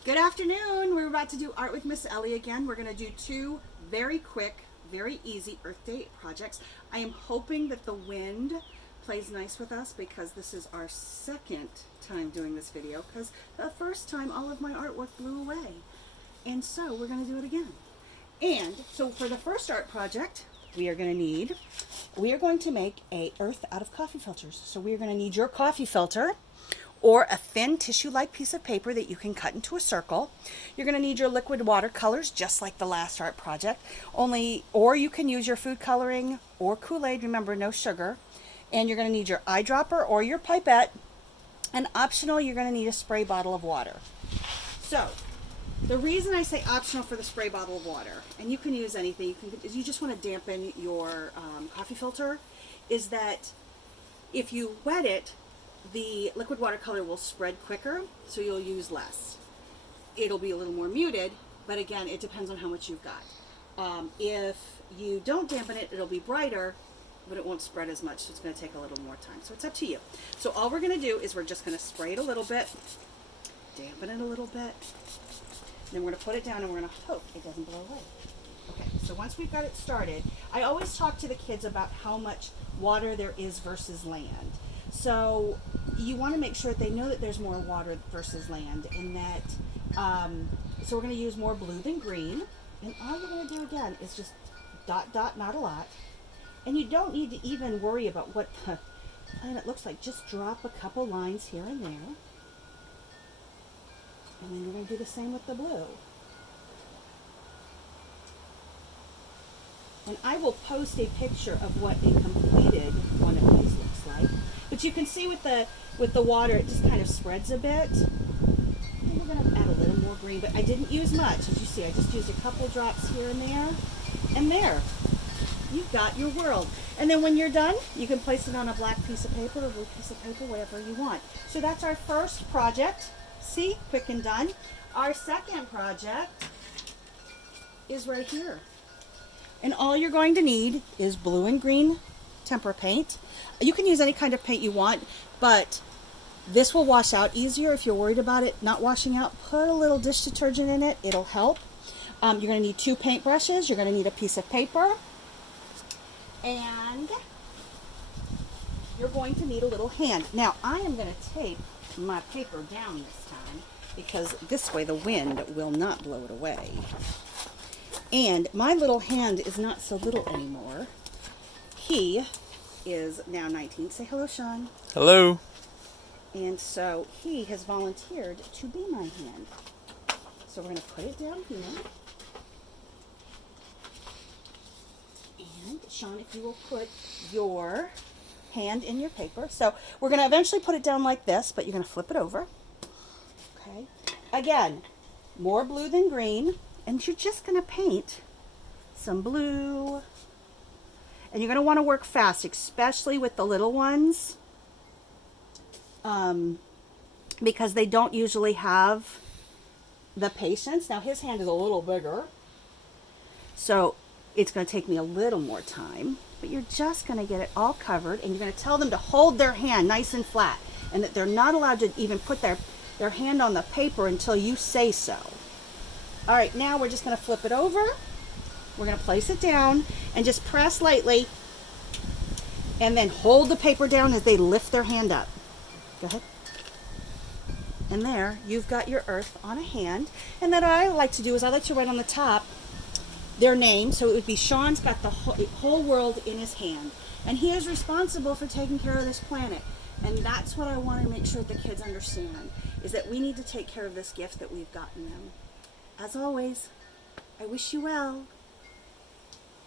Good afternoon. We're about to do art with Ms Elly again. We're going to do two very quick, very easy Earth Day projects. I am hoping that the wind plays nice with us because this is our second time doing this video because the first time all of my artwork blew away. And so we're going to do it again. And so for the first art project, we are going to make a earth out of coffee filters. So we are going to need your coffee filter or a thin tissue-like piece of paper that you can cut into a circle. You're going to need your liquid watercolors, just like the last art project, or you can use your food coloring or Kool-Aid, remember no sugar. And you're going to need your eyedropper or your pipette, and optional, you're going to need a spray bottle of water. So, the reason I say optional for the spray bottle of water, and you can use anything, you just want to dampen your coffee filter, is that if you wet it, the liquid watercolor will spread quicker, so you'll use less. It'll be a little more muted, but again, it depends on how much you've got. If you don't dampen it, it'll be brighter, but it won't spread as much, so it's going to take a little more time. So it's up to you. So all we're going to do is we're just going to spray it a little bit, dampen it a little bit, and then we're going to put it down and we're going to hope it doesn't blow away. Okay, so once we've got it started, I always talk to the kids about how much water there is versus land. So you want to make sure that they know that there's more water versus land, and that, so we're going to use more blue than green. And all you're going to do again is just dot, dot, not a lot. And you don't need to even worry about what the planet looks like. Just drop a couple lines here and there. And then we're going to do the same with the blue. And I will post a picture of what a completed one of these looks like. But you can see with the water, it just kind of spreads a bit. And we're going to add a little more green, but I didn't use much. As you see, I just used a couple drops here and there. And there, you've got your world. And then when you're done, you can place it on a black piece of paper or a blue piece of paper, whatever you want. So that's our first project. See, quick and done. Our second project is right here. And all you're going to need is blue and green tempera paint. You can use any kind of paint you want, but this will wash out easier if you're worried about it not washing out. Put a little dish detergent in it. It'll help. You're going to need 2 paint brushes. You're going to need a piece of paper. And you're going to need a little hand. Now, I am going to tape my paper down this time because this way the wind will not blow it away. And my little hand is not so little anymore. He is now 19. Say hello, Sean. Hello. And so he has volunteered to be my hand. So we're going to put it down here. And Sean, if you will put your hand in your paper. So we're going to eventually put it down like this, but you're going to flip it over. Okay. Again, more blue than green. And you're just going to paint some blue. And you're going to want to work fast, especially with the little ones, because they don't usually have the patience. Now his hand is a little bigger, so it's going to take me a little more time, but you're just going to get it all covered, and you're going to tell them to hold their hand nice and flat, and that they're not allowed to even put their hand on the paper until you say so. All right, now we're just going to flip it over. We're going to place it down and just press lightly, and then hold the paper down as they lift their hand up. Go ahead. And there, you've got your earth on a hand. And then what I like to do is I like to write on the top their name. So it would be Sean's got the whole world in his hand. And he is responsible for taking care of this planet. And that's what I want to make sure the kids understand, is that we need to take care of this gift that we've gotten them. As always, I wish you well.